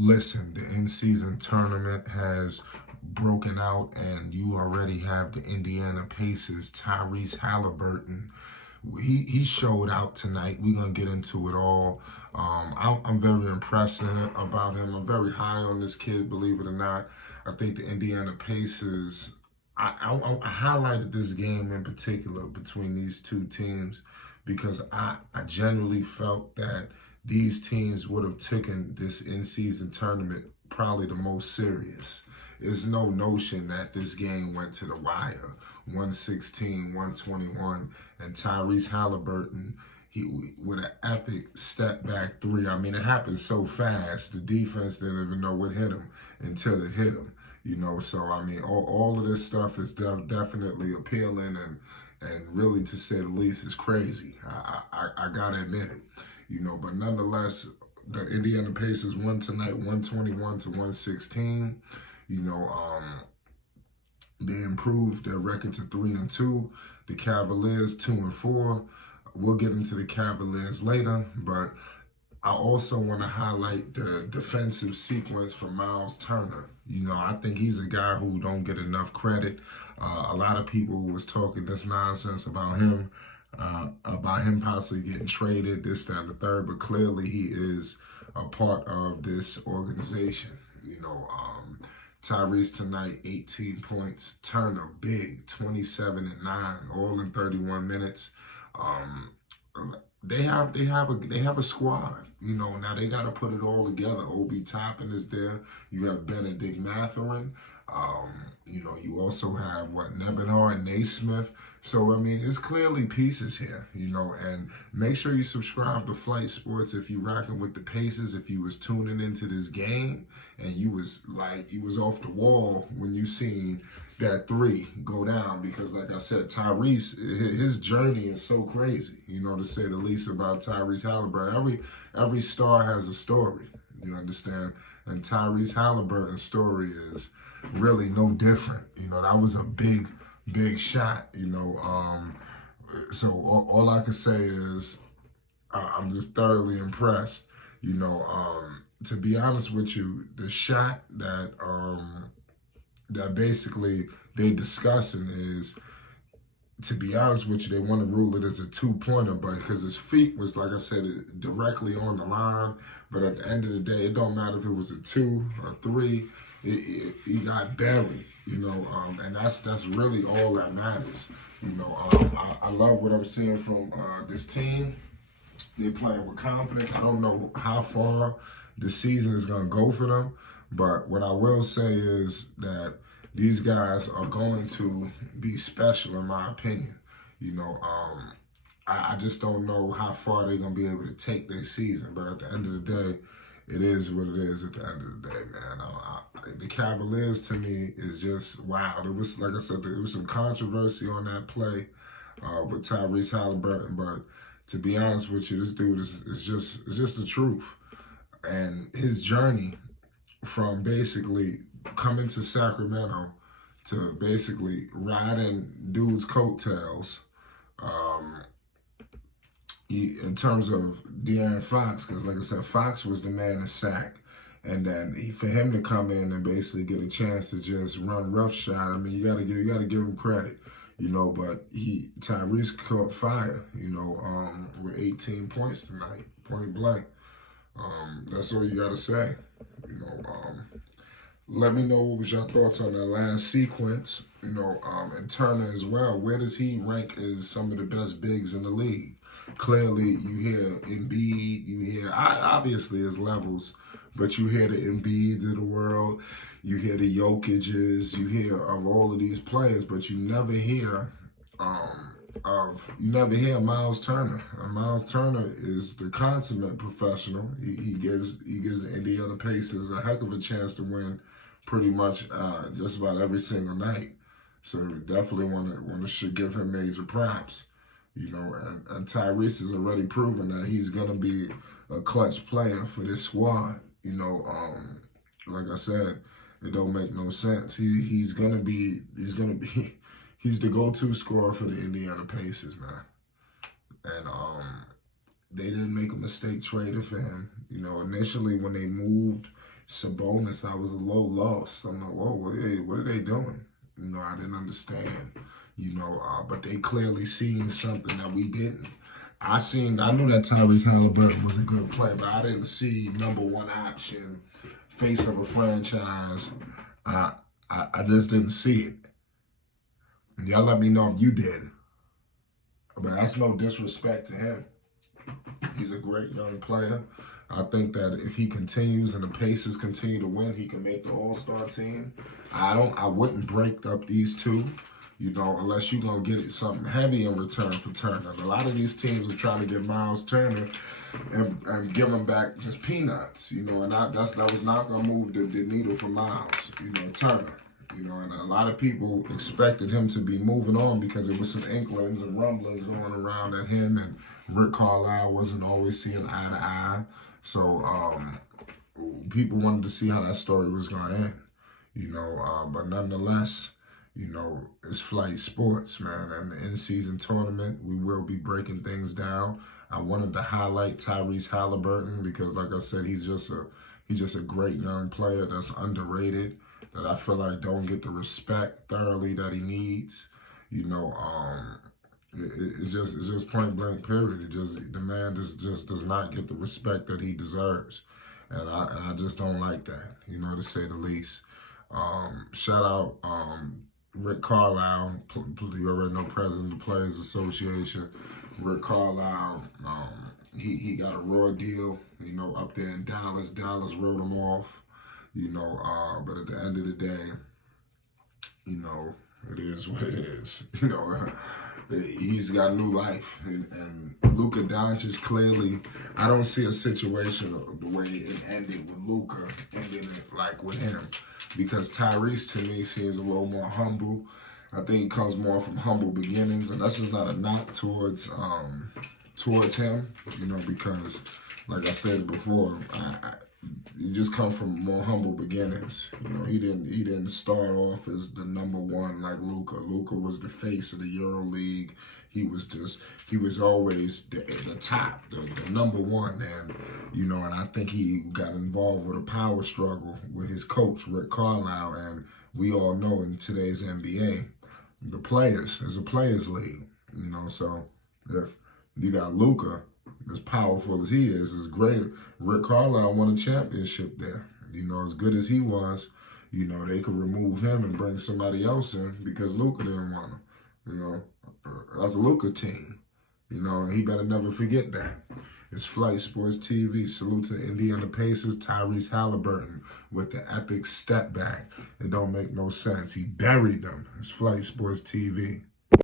Listen, the in-season tournament has broken out, and you already have the Indiana Pacers, Tyrese Haliburton. He showed out tonight. We're gonna get into it all. I'm very impressed about him. I'm very high on this kid, believe it or not. I think the Indiana Pacers. I highlighted this game in particular between these two teams because I genuinely felt that these teams would have taken this in-season tournament probably the most serious. There's no notion that this game went to the wire, 116, 121, and Tyrese Haliburton, he with an epic step back three. I mean, it happened so fast. The defense didn't even know what hit him until it hit him. So I mean, all of this stuff is definitely appealing and really, to say the least, is crazy. I gotta admit it. But nonetheless, the Indiana Pacers won tonight, 121 to 116. You know, um, they improved their record to 3-2. The Cavaliers 2-4. We'll get into the Cavaliers later, but I also want to highlight the defensive sequence for Myles Turner. I think he's a guy who don't get enough credit. A lot of people was talking this nonsense about him possibly getting traded, this, that, and the third, but clearly he is a part of this organization. Tyrese tonight, 18 points. Turner, big, 27-9, all in 31 minutes. Um, they have a squad. Now they got to put it all together. Obi Toppin is there. You have Benedict Mathurin. You also have Nebenhar and Naismith. So I mean, it's clearly pieces here. And make sure you subscribe to Flight Sports if you rocking with the Pacers. If you was tuning into this game and you was off the wall when you seen that three go down, because like I said, Tyrese, his journey is so crazy, to say the least, about Tyrese Haliburton. Every star has a story, you understand? And Tyrese Haliburton's story is really no different. That was a big shot, so all I can say is I'm just thoroughly impressed. To be honest with you, the shot that basically they discussing is, to be honest with you, they want to rule it as a two-pointer, but because his feet was, like I said, directly on the line. But at the end of the day, it don't matter if it was a two or three. He got buried, and that's really all that matters. I love what I'm seeing from this team. They're playing with confidence. I don't know how far the season is going to go for them, but what I will say is that these guys are going to be special, in my opinion. I just don't know how far they're going to be able to take their season, but at the end of the day, it is what it is at the end of the day, man. The Cavaliers, to me, is just wow. There was, like I said, there was some controversy on that play with Tyrese Haliburton, but to be honest with you, this dude is just the truth. And his journey from basically coming to Sacramento to basically riding dude's coattails, um, in terms of De'Aaron Fox, because like I said, Fox was the man to sack. And then for him to come in and basically get a chance to just run roughshod, I mean, you gotta give him credit, But Tyrese caught fire, with 18 points tonight, point blank. That's all you gotta say, you know. Let me know what was your thoughts on that last sequence, and Turner as well. Where does he rank as some of the best bigs in the league? Clearly, you hear Embiid, obviously his levels, but you hear the Embiids of the world, you hear the Jokic's, you hear of all of these players, but you never hear Myles Turner. And Myles Turner is the consummate professional. He gives the Indiana Pacers a heck of a chance to win pretty much just about every single night. So definitely want to give him major props. And Tyrese has already proven that he's gonna be a clutch player for this squad. Like I said, it don't make no sense. He's gonna be he's the go-to scorer for the Indiana Pacers, man. And they didn't make a mistake trading for him. Initially when they moved Sabonis, I was a little lost. I'm like, whoa, what are they doing? I didn't understand. But they clearly seen something that we didn't. I knew that Tyrese Haliburton was a good player, but I didn't see number one option, face of a franchise. I just didn't see it. And y'all let me know if you did. But that's no disrespect to him. He's a great young player. I think that if he continues and the Pacers continue to win, he can make the All-Star team. I wouldn't break up these two, unless you're gonna get something heavy in return for Turner. A lot of these teams are trying to get Myles Turner and give him back just peanuts, and that was not gonna move the needle for Myles, Turner. And a lot of people expected him to be moving on because there was some inklings and rumblings going around that him and Rick Carlisle wasn't always seeing eye to eye. So people wanted to see how that story was going to end, but nonetheless, it's flight sports, man. And the in-season tournament, we will be breaking things down. I wanted to highlight Tyrese Haliburton because, like I said, he's just a great young player that's underrated, that I feel like don't get the respect thoroughly that he needs. It's just point blank period. The man just does not get the respect that he deserves, and I just don't like that, to say the least. Shout out Rick Carlisle, you already know, president of the Players Association. Rick Carlisle, he got a raw deal, up there in Dallas. Dallas wrote him off, but at the end of the day, it is what it is. He's got a new life. And Luka Doncic, clearly, I don't see a situation the way it ended with Luka ending it like with him. Because Tyrese, to me, seems a little more humble. I think he comes more from humble beginnings. And that's just not a knock towards him, because, like I said before, he just come from more humble beginnings. He didn't start off as the number one like Luka. Luka was the face of the Euro League. He was always the top, the number one, and I think he got involved with a power struggle with his coach Rick Carlisle, and we all know in today's NBA, the players is a players league. So if you got Luka, as powerful as he is great. Rick Carlisle won a championship there. As good as he was, they could remove him and bring somebody else in because Luka didn't want him. That's a Luka team. And he better never forget that. It's Flight Sports TV. Salute to the Indiana Pacers, Tyrese Haliburton with the epic step back. It don't make no sense. He buried them. It's Flight Sports TV.